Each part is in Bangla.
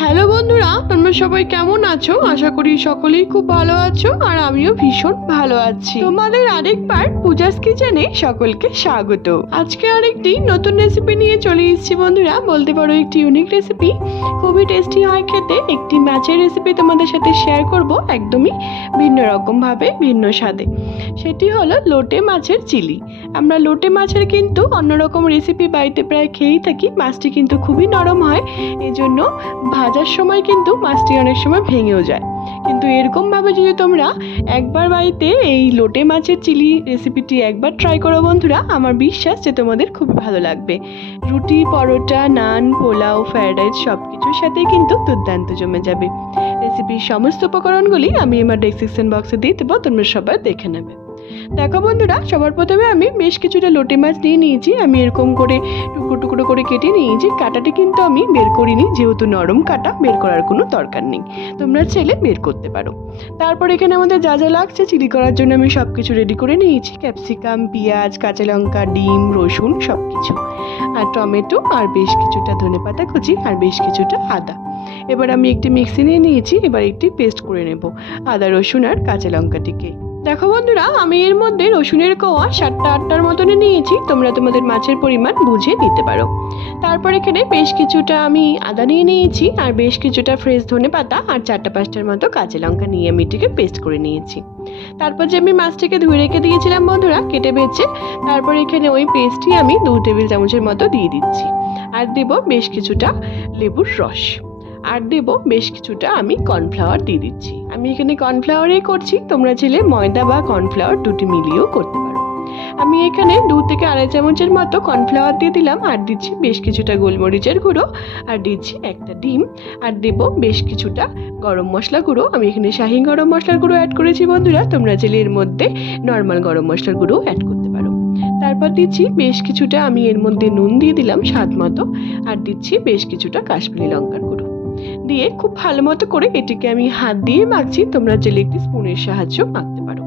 হ্যালো বন্ধুরা, তোমরা সবাই কেমন আছো? আশা করি সকলেই খুব ভালো আছো আর আমিও ভীষণ ভালো আছি। তোমাদের আরেকবার পূজাস কিচেনে সকলকে স্বাগত। আজকে আরেকটি নতুন রেসিপি নিয়ে চলে এসেছি বন্ধুরা, বলতে পারো একটি ইউনিক রেসিপি। খুবই টেস্টি হয় খেতে। একটি মাছের রেসিপি তোমাদের সাথে শেয়ার করব, একদমই ভিন্ন রকম ভাবে, ভিন্ন স্বাদে। সেটি হলো লোটে মাছের চিলি। আমরা লোটে মাছের কিন্তু অন্যরকম রেসিপি বাড়িতে প্রায় খেয়েই থাকি। মাছটি কিন্তু খুবই নরম হয়, এজন্য ভাজার সময় কিন্তু মাছটি অনেক সময় ভেঙেও যায়। কিন্তু এরকমভাবে যদি তোমরা একবার বাড়িতে এই লোটে মাছের চিলি রেসিপিটি একবার ট্রাই করো বন্ধুরা, আমার বিশ্বাস যে তোমাদের খুব ভালো লাগবে। রুটি, পরোটা, নান, পোলাও, ফ্রাইড রাইস সব কিছুর সাথে কিন্তু দুর্দান্ত জমে যাবে। রেসিপির সমস্ত উপকরণগুলি আমি আমার ডেসক্রিপশন বক্সে দিয়ে দেবো, তোমরা সবাই দেখে নেবে। দেখো বন্ধুরা, সবার প্রথমে আমি বেশ কিছুটা লোটে মাছ নিয়ে নিয়েছি। আমি এরকম করে টুকরো টুকরো করে কেটে নিয়েছি। কাঁটাটি কিন্তু আমি বের করিনি, যেহেতু নরম কাঁটা, বের করার কোনো দরকার নেই, তোমরা চাইলে বের করতে পারো। তারপর এখানে আমাদের যা যা লাগছে চিলি করার জন্য আমি সব কিছু রেডি করে নিয়েছি। ক্যাপসিকাম, পেঁয়াজ, কাঁচা লঙ্কা, ডিম, রসুন সব কিছু, আর টমেটো, আর বেশ কিছুটা ধনেপাতা কুচি, আর বেশ কিছুটা আদা। এবার আমি একটি মিক্সি নিয়ে নিয়েছি। এবার একটি পেস্ট করে নেব আদা, রসুন আর কাঁচা লঙ্কাটিকে। দেখো বন্ধুরা, আমি এর মধ্যে রসুনের কোয়া 7-8টার মতনই নিয়েছি। তোমরা তোমাদের মাছের পরিমাণ বুঝে নিতে পারো। তারপর এখানে বেশ কিছুটা আমি আদা নিয়ে নিয়েছি, আর বেশ কিছুটা ফ্রেশ ধনেপাতা, আর 4-5টার মতো কাঁচা লঙ্কা নিয়ে আমি এটিকে পেস্ট করে নিয়েছি। তারপর যে আমি মাছটিকে ধুয়ে রেখে দিয়েছিলাম বন্ধুরা, কেটে বেছে, তারপর এখানে ওই পেস্টটি আমি 2 টেবিল চামচের মতো দিয়ে দিচ্ছি। আর দেব বেশ কিছুটা লেবুর রস, আর দেব বেশ কিছুটা আমি কর্নফ্লাওয়ার দিয়ে দিচ্ছি। আমি এখানে কর্নফ্লাওয়ারই করছি, তোমরা চাইলে ময়দা বা কর্নফ্লাওয়ার দুটি মিলিয়েও করতে পারো। আমি এখানে 2 থেকে আড়াই চামচের মতো কর্নফ্লাওয়ার দিয়ে দিলাম, আর দিচ্ছি বেশ কিছুটা গোলমরিচের গুঁড়ো, আর দিচ্ছি একটা ডিম, আর দেব বেশ কিছুটা গরম মশলা গুঁড়ো। আমি এখানে শাহি গরম মশলার গুঁড়ো অ্যাড করেছি বন্ধুরা, তোমরা চাইলে এর মধ্যে নর্মাল গরম মশলার গুঁড়ো অ্যাড করতে পারো। তারপর দিচ্ছি বেশ কিছুটা, আমি এর মধ্যে নুন দিয়ে দিলাম স্বাদ মতো, আর দিচ্ছি বেশ কিছুটা কাশ্মীরি লঙ্কার গুঁড়ো দিয়ে খুব ভালো মতো করে এটিকে আমি হাত দিয়ে মাখছি। তোমরা চাইলে একটি স্পুনের সাহায্য মাখতে পারো।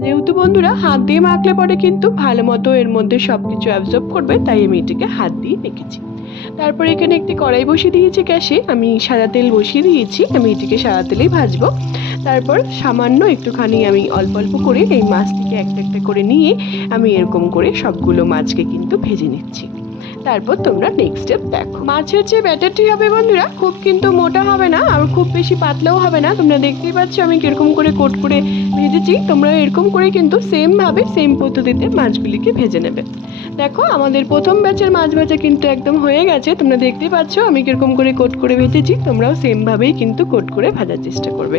যেহেতু বন্ধুরা হাত দিয়ে মাখলে পরে কিন্তু ভালো মতো এর মধ্যে সবকিছু অ্যাবজর্ব করবে, তাই আমি এটিকে হাত দিয়ে মেখেছি। তারপর এখানে একটি কড়াই বসিয়ে দিয়েছি গ্যাসে। আমি সাদা তেল বসিয়ে দিয়েছি, আমি এটিকে সাদা তেলেই ভাজবো। তারপর সামান্য একটুখানি আমি অল্প অল্প করে এই মাছটিকে একটা একটা করে নিয়ে আমি এরকম করে সবগুলো মাছকে কিন্তু ভেজে নিচ্ছি। তারপর তোমরা নেক্সট স্টেপ দেখো। মাছের যে ব্যাটারটি হবে বন্ধুরা, খুব কিন্তু মোটা হবে না, আর খুব বেশি পাতলাও হবে না। তোমরা দেখতেই পাচ্ছ আমি কিরকম করে কোট করে ভেজেছি। তোমরা এরকম করে কিন্তু সেম ভাবে, সেম পদ্ধতিতে মাছগুলিকে ভেজে নেবে। দেখো আমাদের প্রথম ব্যাচের মাছ ভাজা কিন্তু একদম হয়ে গেছে। তোমরা দেখতেই পাচ্ছ আমি কিরকম করে কোট করে ভেজেছি। তোমরাও সেম ভাবেই কিন্তু কোট করে ভাজার চেষ্টা করবে।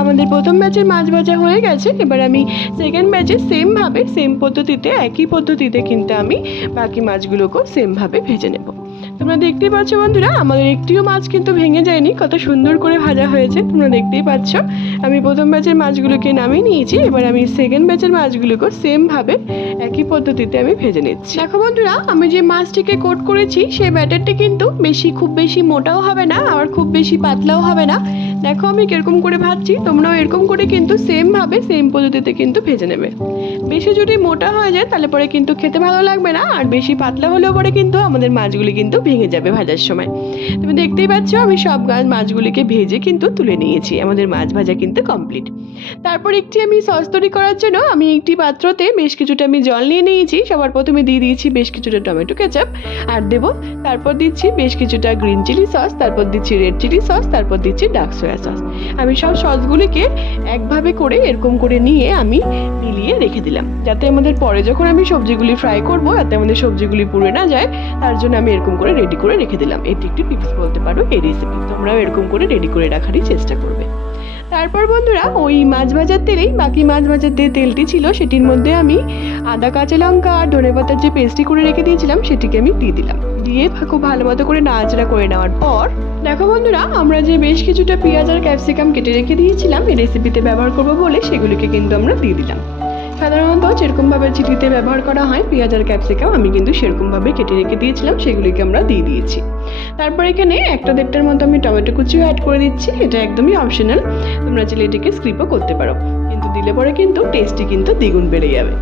আমাদের প্রথম ব্যাচের মাছ ভাজা হয়ে গেছে। এবার আমি সেকেন্ড ব্যাচে সেম ভাবে, সেম পদ্ধতিতে, একই পদ্ধতিতে কিন্তু আমি বাকি মাছগুলোকেও সেম ভাবে ভেজে নেব। তোমরা দেখতেই পাচ্ছ বন্ধুরা, আমাদের একটিও মাছ কিন্তু ভেঙে যায়নি, কত সুন্দর করে ভাজা হয়েছে। তোমরা দেখতেই পাচ্ছ আমি প্রথম ব্যাচের মাছগুলোকে নামিয়ে নিয়েছি। এবার আমি সেকেন্ড ব্যাচের মাছগুলোকেও সেম ভাবে একই পদ্ধতিতে আমি ভেজে নিচ্ছি। দেখো বন্ধুরা, আমি যে মাছটিকে কোট করেছি সেই ব্যাটারটি কিন্তু খুব বেশি মোটাও হবে না, আর খুব বেশি পাতলাও হবে না। দেখো আমি কিরকম করে ভাজছি, তোমরাও এরকম করে কিন্তু সেম ভাবে, সেম পদ্ধতিতে কিন্তু ভেজে নেবে। বেশি যদি মোটা হয়ে যায় তাহলে পরে কিন্তু খেতে ভালো লাগবে না, আর বেশি পাতলা হলেও পরে কিন্তু আমাদের মাছগুলি কিন্তু ভেঙে যাবে ভাজার সময়। তুমি দেখতেই পাচ্ছ আমি সব মাছগুলিকে ভেজে কিন্তু তুলে নিয়েছি। আমাদের মাছ ভাজা কিন্তু কমপ্লিট। তারপর একটি আমি সস তৈরি করার জন্য আমি একটি পাত্রতে বেশ কিছুটা আমি জল নিয়ে নিয়েছি। সবার প্রথমে দিয়ে দিয়েছি বেশ কিছুটা টমেটো কেচাপ, আর দেবো তারপর দিচ্ছি বেশ কিছুটা গ্রিন চিলি সস, তারপর দিচ্ছি রেড চিলি সস, তারপর দিচ্ছি ডার্ক সোয়া সস। আমি সব সসগুলিকে একভাবে করে এরকম করে নিয়ে আমি মিলিয়ে রেখে দিলাম, যাতে আমাদের পরে যখন আমি সবজিগুলি ফ্রাই করবো যাতে আমাদের সবজিগুলি পুড়ে না যায়, তার জন্য আমি এরকম করে রেডি করে রেখে দিলাম। এটি একটি টিপস বলতে পারো এই রেসিপি, তোমরাও এরকম করে রেডি করে রাখারই চেষ্টা করবে। তারপর বন্ধুরা ওই মাছ ভাজার তেলেই, বাকি মাছ ভাজার যে তেলটি ছিল সেটির মধ্যে আমি আদা, কাঁচা লঙ্কা আর ধনেপাতার যে পেস্টটি করে রেখে দিয়েছিলাম সেটিকে আমি দিয়ে দিলাম। দিয়ে খুব ভালো মতো করে নাড়াচাড়া করে নেওয়ার পর দেখো বন্ধুরা, আমরা যে বেশ কিছুটা পেঁয়াজ আর ক্যাপসিকাম কেটে রেখে দিয়েছিলাম এই রেসিপিতে ব্যবহার করবো বলে, সেগুলিকে কিন্তু আমরা দিয়ে দিলাম। সাধারণত যেরকমভাবে চিলিতে ব্যবহার করা হয় পেঁয়াজ আর ক্যাপসিকাম, আমি কিন্তু সেরকমভাবে কেটে রেখে দিয়েছিলাম, সেগুলিকে আমরা দিয়ে দিয়েছি। তারপর এখানে 1-1.5টার মতো আমি টমেটো কুচিও অ্যাড করে দিচ্ছি। এটা একদমই অপশনাল, তোমরা চাইলে এটিকে স্কিপও করতে পারো, কিন্তু দিলে পরে কিন্তু টেস্টটি কিন্তু দ্বিগুণ বেড়ে যাবে।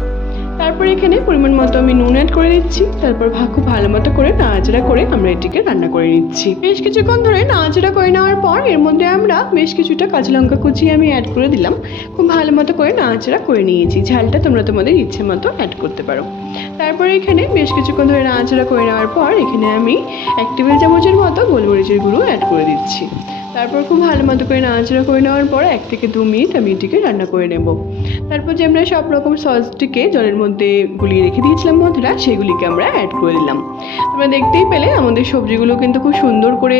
তারপর এখানে পরিমাণ মতো আমি নুন অ্যাড করে দিচ্ছি। তারপর খুব ভালো মতো করে নাড়াচাড়া করে আমরা এটিকে রান্না করে নিচ্ছি। বেশ কিছুক্ষণ ধরে নাড়াচাড়া করে নেওয়ার পর এর মধ্যে আমরা বেশ কিছুটা কাঁচা লঙ্কা কুচি আমি অ্যাড করে দিলাম। খুব ভালো মতো করে নাড়াচাড়া করে নিয়েছি। ঝালটা তোমরা তোমাদের ইচ্ছে মতো অ্যাড করতে পারো। তারপরে এখানে বেশ কিছুক্ষণ ধরে নাড়াচাড়া করে নেওয়ার পর এখানে আমি 1 টেবিল চামচের মতো গোলমরিচের গুঁড়ো অ্যাড করে দিচ্ছি। তারপর খুব ভালো মতো করে নাড়াচাড়া করে নেওয়ার পর 1 থেকে 2 মিনিট আমি এটিকে রান্না করে নেব। তারপর যে আমরা সব রকম সসটিকে জলের মধ্যে গুলিয়ে রেখে দিয়েছিলাম বন্ধুরা, সেগুলিকে আমরা অ্যাড করে দিলাম। তোমরা দেখতেই পেলে আমাদের সবজিগুলো কিন্তু খুব সুন্দর করে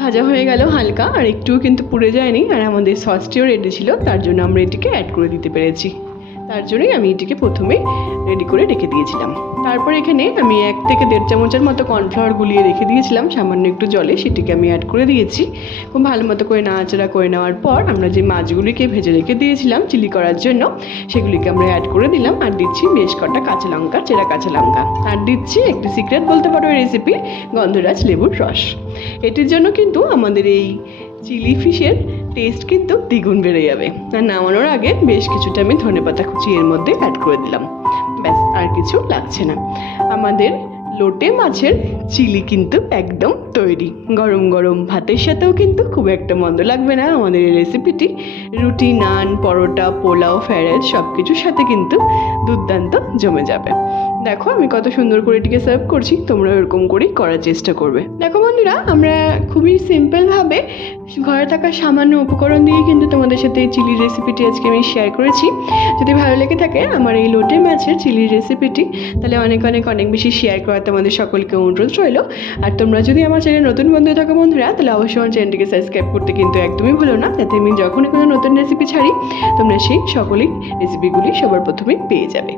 ভাজা হয়ে গেল হালকা, আর একটুও কিন্তু পুড়ে যায়নি, আর আমাদের সসটিও রেডি ছিল। তার জন্য আমরা এটিকে অ্যাড করে দিতে পেরেছি। তার জন্যই আমি এটিকে প্রথমে রেডি করে রেখে দিয়েছিলাম। তারপর এখানে আমি 1 থেকে 1.5 চামচের মতো কর্নফ্লাওয়ার গুলিয়ে রেখে দিয়েছিলাম সামান্য একটু জলে, সেটিকে আমি অ্যাড করে দিয়েছি। খুব ভালো মতো করে নাড়াচাড়া করে নেওয়ার পর আমরা যে মাছগুলিকে ভেজে রেখে দিয়েছিলাম চিলি করার জন্য, সেগুলিকে আমরা অ্যাড করে দিলাম। আর দিচ্ছি বেশ কটা কাঁচা লঙ্কা, চেরা কাঁচা লঙ্কা। আর দিচ্ছি একটি সিক্রেট বলতে পারো এই রেসিপি, গন্ধরাজ লেবুর রস। এটির জন্য কিন্তু আমাদের এই চিলি ফিশের টেস্ট কিন্তু দ্বিগুণ বেড়ে যাবে। আর নামানোর আগে বেশ কিছুটা আমি ধনেপাতা কুচি এর মধ্যে অ্যাড করে দিলাম। ব্যাস, আর কিছু লাগছে না। আমাদের লোটে মাছের চিলি কিন্তু একদম তৈরি। গরম গরম ভাতের সাথেও কিন্তু খুব একটা মন্দ লাগবে না আমাদের এই রেসিপিটি। রুটি, নান, পরোটা, পোলাও, ফ্রাইড রাইস সব কিছুর সাথে কিন্তু দুর্দান্ত জমে যাবে। দেখো আমি কত সুন্দর করে এটিকে সার্ভ করছি, তোমরা এরকম করেই করার চেষ্টা করবে। দেখো বন্ধুরা, আমরা খুবই সিম্পলভাবে ঘরে থাকা সামান্য উপকরণ দিয়ে কিন্তু তোমাদের সাথে এই চিলির রেসিপিটি আজকে আমি শেয়ার করেছি। যদি ভালো লেগে থাকে আমার এই লোটে মাছের চিলির রেসিপিটি, তাহলে অনেক অনেক অনেক বেশি শেয়ার করা তোমাদের সকলকে অনুরোধ রইল। আর তোমরা যদি আমার চ্যানেলে নতুন বন্ধু থাকো বন্ধুরা, তাহলে অবশ্যই আমার চ্যানেলটিকে সাবস্ক্রাইব করতে কিন্তু একদমই ভুলো না, যাতে আমি যখনই কোনো নতুন রেসিপি ছাড়ি তোমরা সেই সকলেই রেসিপিগুলি সবার প্রথমেই পেয়ে যাবে।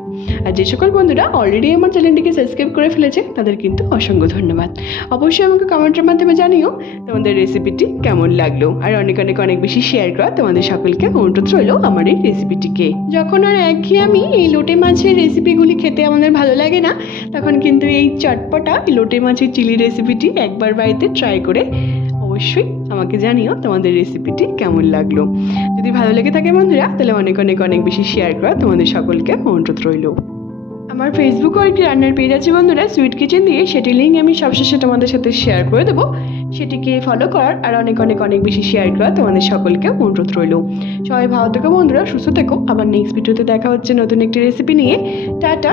আর যে সকল বন্ধুরা অলরেডি আমার চ্যানেলটিকে সাবস্ক্রাইব করে ফেলেছে তাদের কিন্তু অসংখ্য ধন্যবাদ। অবশ্যই আমাকে কমেন্টের মাধ্যমে জানিও তোমাদের রেসিপিটি কেমন লাগলো। আর অনেক অনেক অনেক বেশি শেয়ার করা তোমাদের সকলকে অনুরোধ রইল আমার এই রেসিপিটিকে। যখন আর একঘেয়েমি এই লোটে মাছের রেসিপিগুলি খেতে আমাদের ভালো লাগে না, তখন কিন্তু এই চটপটা লোটে মাছের চিলি রেসিপিটি একবার বাড়িতে ট্রাই করে অবশ্যই আমাকে জানিও তোমাদের রেসিপিটি কেমন লাগলো। যদি ভালো লেগে থাকে বন্ধুরা, তাহলে অনেক অনেক অনেক বেশি শেয়ার করা তোমাদের সকলকে অনুরোধ রইল। আমার ফেসবুকে একটি রান্নার পেজ আছে বন্ধুরা, সুইট কিচেন দিয়ে, সেটি লিঙ্ক আমি সবশেষে তোমাদের সাথে শেয়ার করে দেবো। সেটিকে ফলো করার আর অনেক অনেক অনেক বেশি শেয়ার করা তোমাদের সকলকে অনুরোধ রইল। সবাই ভালো থেকো বন্ধুরা, সুস্থ থেকো। আবার নেক্সট ভিডিওতে দেখা হচ্ছে নতুন একটি রেসিপি নিয়ে। টাটা।